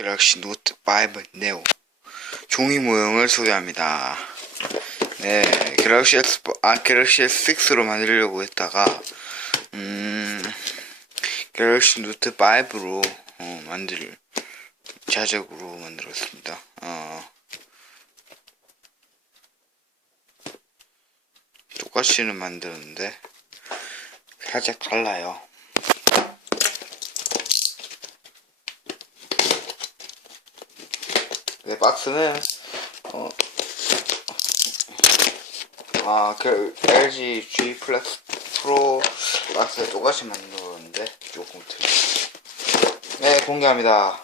갤럭시 노트 5 네오 종이 모형을 소개합니다. 네, 갤럭시 S, 아, 갤럭시 S6로 만들려고 했다가, 음, 갤럭시 노트 5로 어, 만들, 자작으로 만들었습니다. 어, 똑같이는 만드는데, 살짝 달라요. 네, 박스는 어, 아, 그 LG G 플렉스 프로 박스에 똑같이 만들었는데 조금 틀려. 네, 공개합니다.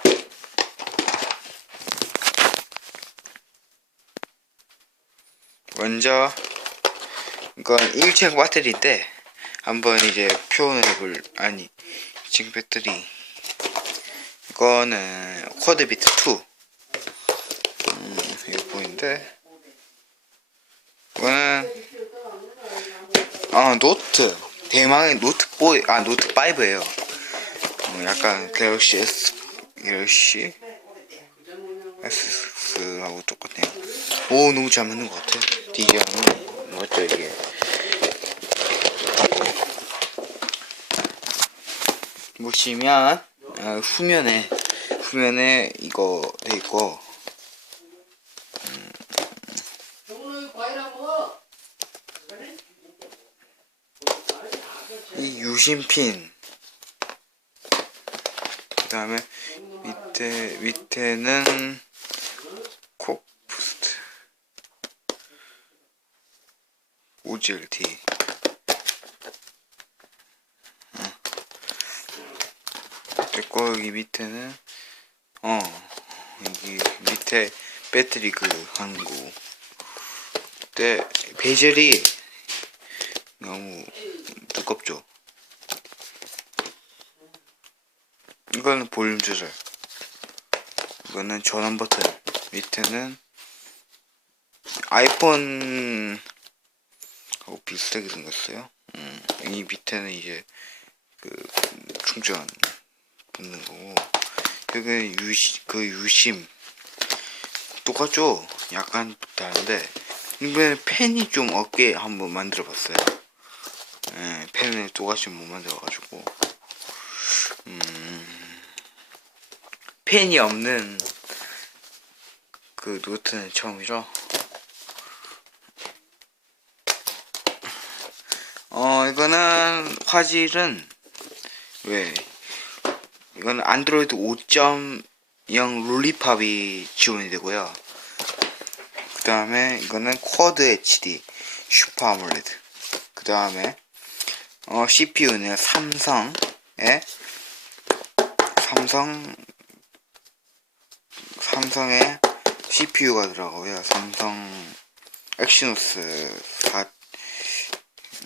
먼저 이건 1층 배터리인데 한번 이제 표현을 해볼 아니 2층 배터리 이거는 쿼드 비트 2 음, 보이는데 이거는 아 노트. 대망의 노트 4 아 노트 5예요. 어, 약간 갤럭시 S 갤럭시 S하고 똑같네요. 오 너무 잘 맞는 것 같아 디자인은 멋져 이게? 보시면 어, 후면에 후면에 이거 돼 있고 정훈이 이 유심핀. 그 다음에 밑에 밑에는 콕 부스트. OGLT 됐고 여기 밑에는 어 여기 밑에 배터리 그 한구 근데 베젤이 너무 두껍죠? 이거는 볼륨 조절. 이거는 전원 버튼. 밑에는 아이폰 하고 비슷하게 생겼어요. 음, 이 밑에는 이제 그 충전 붙는 거고 여기 유시 그 유심 똑같죠? 약간 다른데 이번에 펜이 좀 없게 한번 만들어 봤어요. 예, 펜을 똑같이 못 만들어 가지고. 음, 펜이 없는 그 노트는 처음이죠? 어 이거는 화질은 왜? 이거는 안드로이드 5.0 롤리팝이 지원이 되고요. 그 다음에 이거는 쿼드 HD 슈퍼 아몰레드. 그 다음에 어, CPU는 삼성의 삼성 삼성의 CPU가 들어가고요. 삼성 엑시노스 4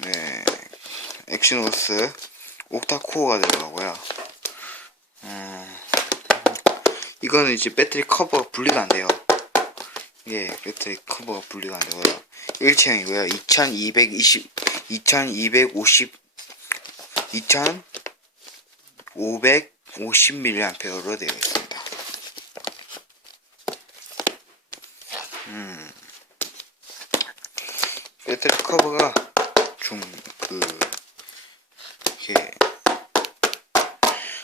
네, 엑시노스 옥타코어가 들어가고요. 음, 이거는 이제 배터리 커버가 분리가 안 돼요. 예, 배터리 커버가 분리가 안 되고요. 일체형이고요. 2220, 2250, 2550mAh로 되어 있습니다. 음, 배터리 커버가 좀, 그, 이게,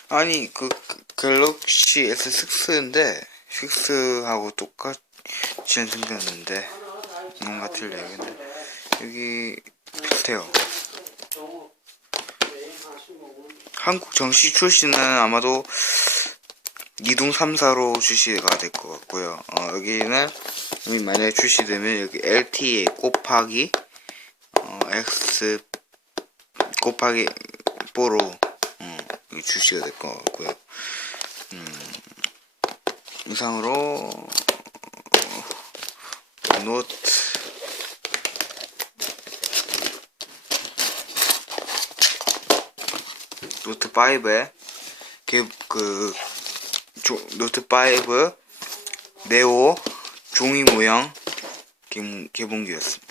아니 그 그- 갤럭시 S6인데 6하고 똑같 이 생겼는데 뭔가 틀려요 근데 여기 비슷해요. 한국 정식 출시는 아마도 2동 3사로 출시가 될 것 같고요. 어, 여기는 여기 만약에 출시되면 여기 LTE 곱하기 어, X 곱하기 4로 음, 출시가 될 것 같고요. 음, 이상으로 어, 노트 노트 5에 개, 그 조, 노트 5 네오 종이 개봉, 개봉기였습니다.